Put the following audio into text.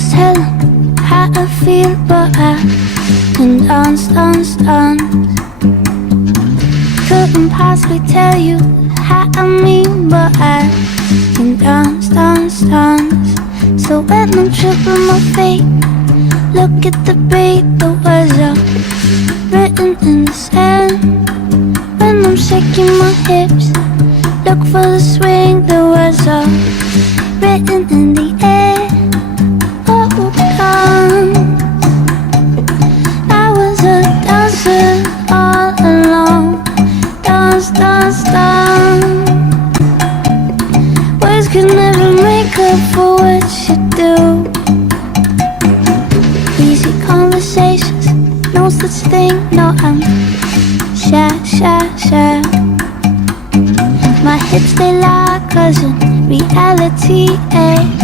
was telling how I feel, but I can dance, dance, dance. Couldn't possibly tell you how I mean, but I can dance, dance, dance. So when I'm tripping my feet, look at the beat, the words are written in the sand. When I'm shaking my hips, look for the swing, the words are written in the air. Oh, dance. I was a dancer all along. Dance, dance, dance. Words could never make up for what you do. Easy conversations, no such thing, no, I'm shy, shy, shy. My hips, they lie, 'cause in reality, eh?